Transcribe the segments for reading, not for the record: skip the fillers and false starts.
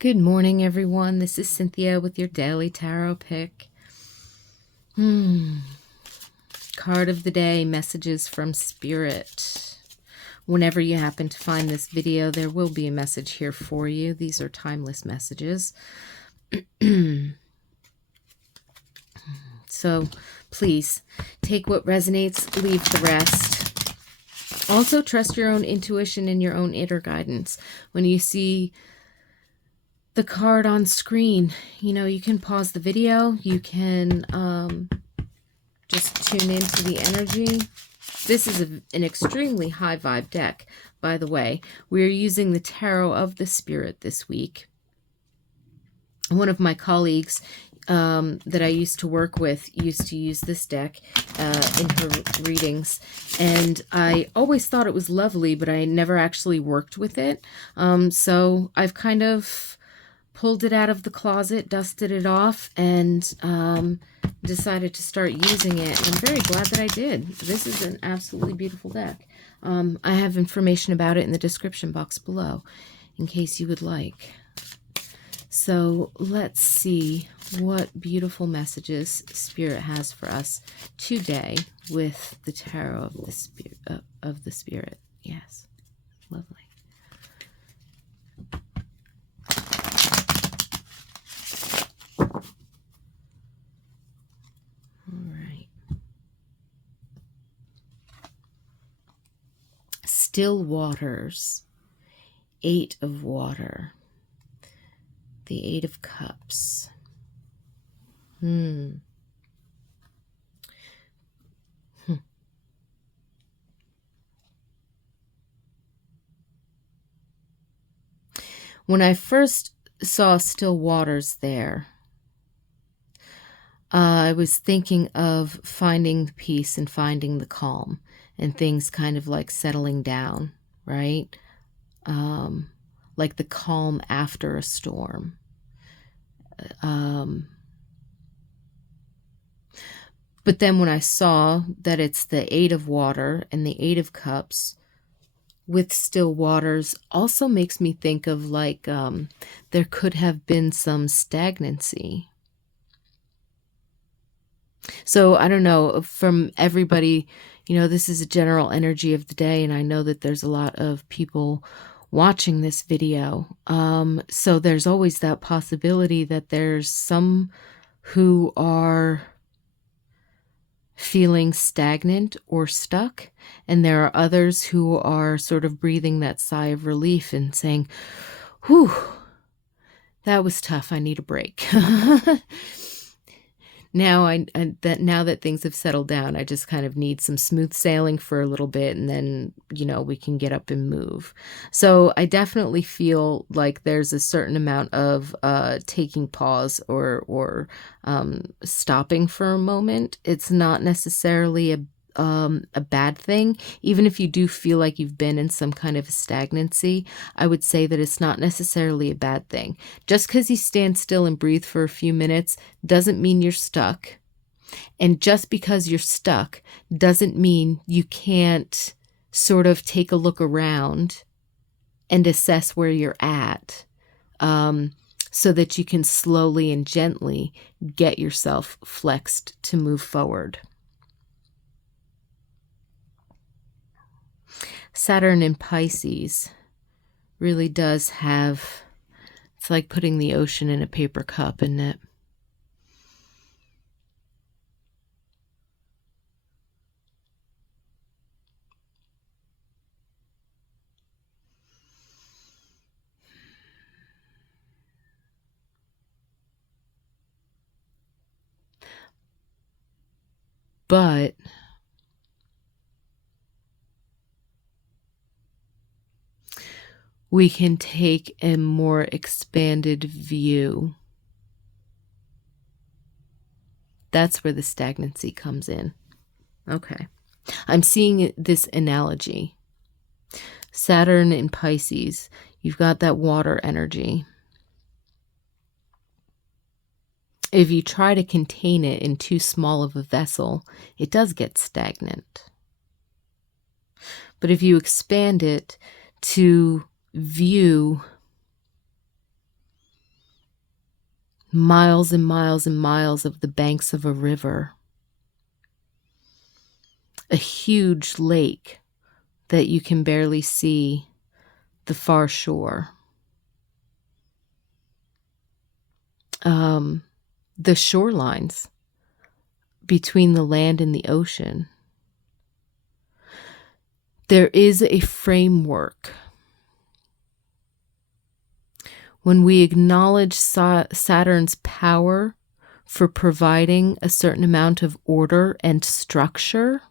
Good morning, everyone. This is Cynthia with your daily tarot pick. Card of the day, messages from Spirit. Whenever you happen to find this video, there will be a message here for you. These are timeless messages. So please take what resonates, leave the rest. Also, trust your own intuition and your own inner guidance. When you see the card on screen, you can pause the video. You can just tune into the energy. This is an extremely high vibe deck, by the way. We're using the Tarot of the Spirit this week. One of my colleagues that I used to work with used to use this deck in her readings, and I always thought it was lovely, but I never actually worked with it. So I've kind of pulled it out of the closet, dusted it off, and decided to start using it. And I'm very glad that I did. This is an absolutely beautiful deck. I have information about it in the description box below, in case you would like. So let's see what beautiful messages Spirit has for us today with the Tarot of the Spirit. Yes, lovely. Still waters, 8 of water, the 8 of cups. When I first saw still waters there, I was thinking of finding the peace and finding the calm and things kind of like settling down, right? Like the calm after a storm. But then when I saw that it's the 8 of water and the 8 of cups with still waters, also makes me think of like there could have been some stagnancy. So I don't know, from everybody, this is a general energy of the day, and I know that there's a lot of people watching this video. So there's always that possibility that there's some who are feeling stagnant or stuck, and there are others who are sort of breathing that sigh of relief and saying, whew, that was tough, I need a break. Now that things have settled down, I just kind of need some smooth sailing for a little bit, and then, we can get up and move. So I definitely feel like there's a certain amount of taking pause or stopping for a moment. It's not necessarily a bad thing. Even if you do feel like you've been in some kind of a stagnancy, I would say that it's not necessarily a bad thing. Just because you stand still and breathe for a few minutes doesn't mean you're stuck. And just because you're stuck doesn't mean you can't sort of take a look around and assess where you're at, so that you can slowly and gently get yourself flexed to move forward. Saturn in Pisces really does have, it's like putting the ocean in a paper cup, isn't it? But we can take a more expanded view. That's where the stagnancy comes in. Okay. I'm seeing this analogy. Saturn in Pisces, you've got that water energy. If you try to contain it in too small of a vessel, it does get stagnant. But if you expand it to view miles and miles and miles of the banks of a river, a huge lake that you can barely see the far shore. The shorelines between the land and the ocean. There is a framework. When we acknowledge Saturn's power for providing a certain amount of order and structure,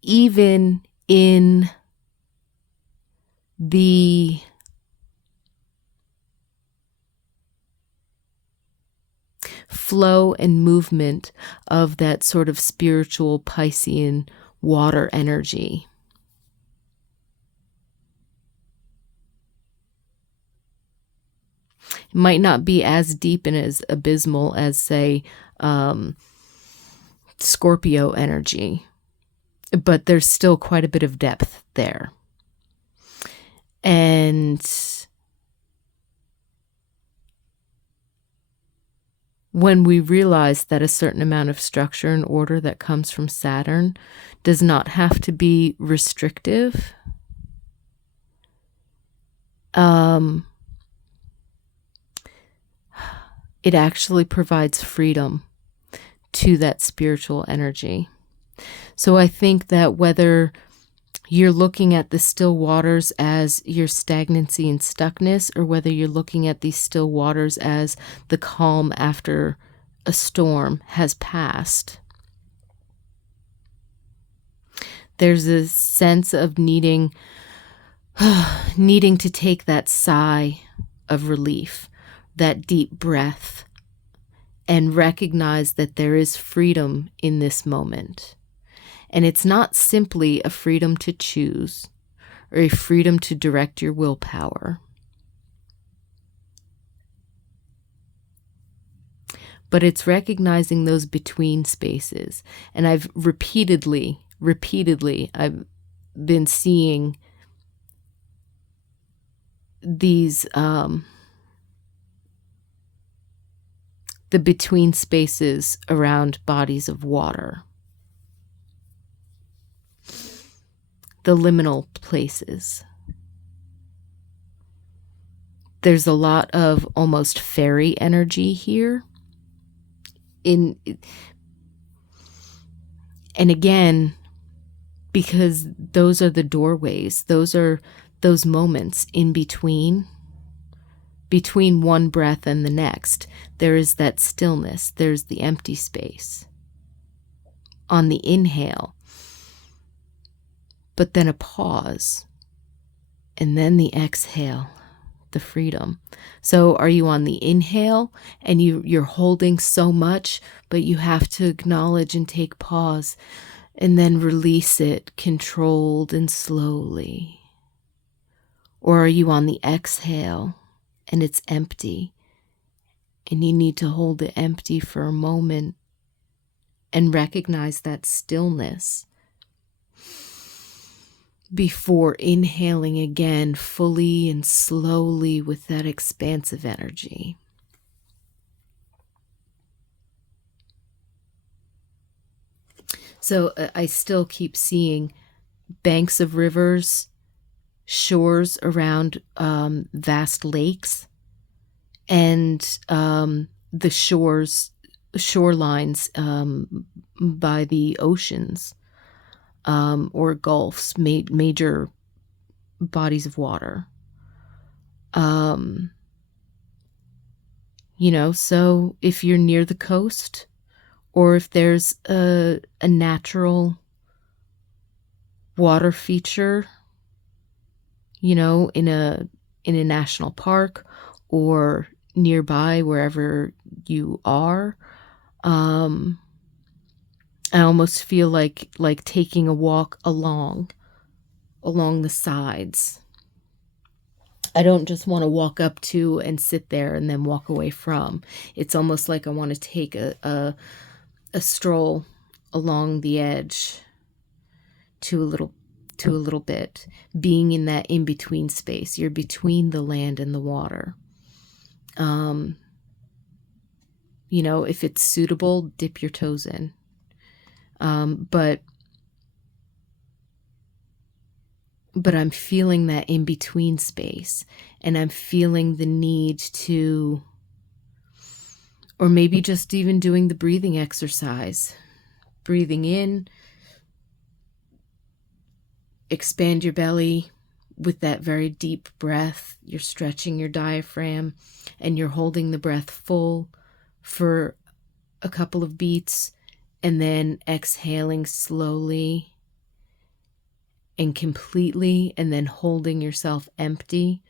even in the flow and movement of that sort of spiritual Piscean water energy. It might not be as deep and as abysmal as, say, Scorpio energy, but there's still quite a bit of depth there. And when we realize that a certain amount of structure and order that comes from Saturn does not have to be restrictive, it actually provides freedom to that spiritual energy. So I think that whether you're looking at the still waters as your stagnancy and stuckness, or whether you're looking at these still waters as the calm after a storm has passed, there's a sense of needing to take that sigh of relief, that deep breath, and recognize that there is freedom in this moment. And it's not simply a freedom to choose or a freedom to direct your willpower, but it's recognizing those between spaces. And I've repeatedly, I've been seeing these, the between spaces around bodies of water, the liminal places. There's a lot of almost fairy energy here. And again, because those are the doorways, those are those moments in between one breath and the next. There is that stillness, there's the empty space on the inhale, but then a pause, and then the exhale, the freedom. So are you on the inhale and you're holding so much, but you have to acknowledge and take pause and then release it controlled and slowly? Or are you on the exhale and it's empty and you need to hold it empty for a moment and recognize that stillness before inhaling again fully and slowly with that expansive energy? So I still keep seeing banks of rivers, shores around vast lakes, and the shorelines by the oceans, or gulfs, major bodies of water. So if you're near the coast, or if there's a natural water feature, in a national park or nearby wherever you are, I almost feel like taking a walk along the sides. I don't just want to walk up to and sit there and then walk away from. It's almost like I want to take a stroll along the edge to a little bit, being in that in-between space. You're between the land and the water. You know, if it's suitable, dip your toes in. But I'm feeling that in between space, and I'm feeling the need to, or maybe just even doing the breathing exercise. Breathing in, expand your belly with that very deep breath. You're stretching your diaphragm and you're holding the breath full for a couple of beats, and then exhaling slowly and completely, and then holding yourself empty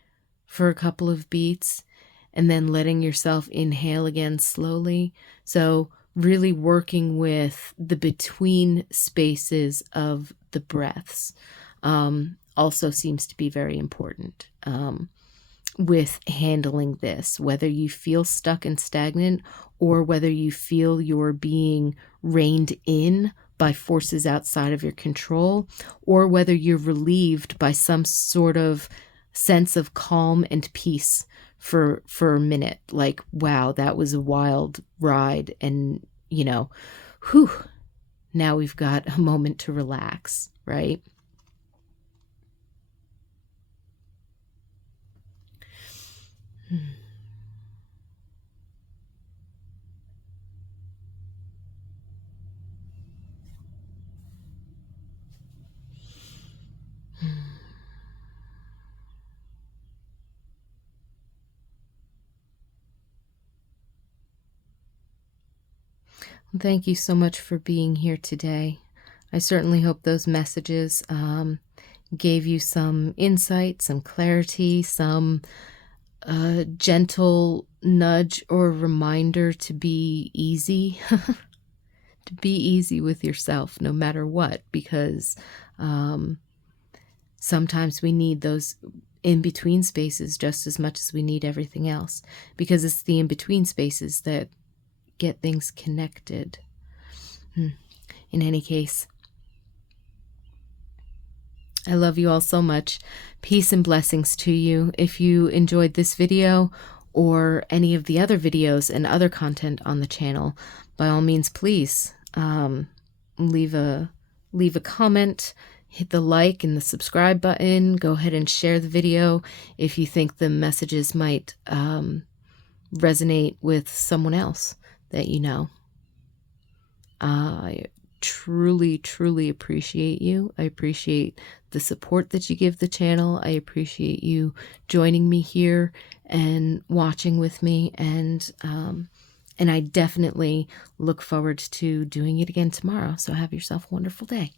for a couple of beats, and then letting yourself inhale again slowly. So really working with the between spaces of the breaths also seems to be very important with handling this, whether you feel stuck and stagnant or whether you feel you're being reined in by forces outside of your control, or whether you're relieved by some sort of sense of calm and peace for a minute. Like, wow, that was a wild ride. And, you know, whew, now we've got a moment to relax, right? Thank you so much for being here today. I certainly hope those messages gave you some insight, some clarity, some gentle nudge or reminder to be easy, to be easy with yourself no matter what, because sometimes we need those in-between spaces just as much as we need everything else, because it's the in-between spaces that get things connected. In any case, I love you all so much. Peace and blessings to you. If you enjoyed this video or any of the other videos and other content on the channel, by all means, please leave a comment, hit the like and the subscribe button. Go ahead and share the video if you think the messages might resonate with someone else that you know. I truly, truly appreciate you. I appreciate the support that you give the channel. I appreciate you joining me here and watching with me. And I definitely look forward to doing it again tomorrow. So have yourself a wonderful day.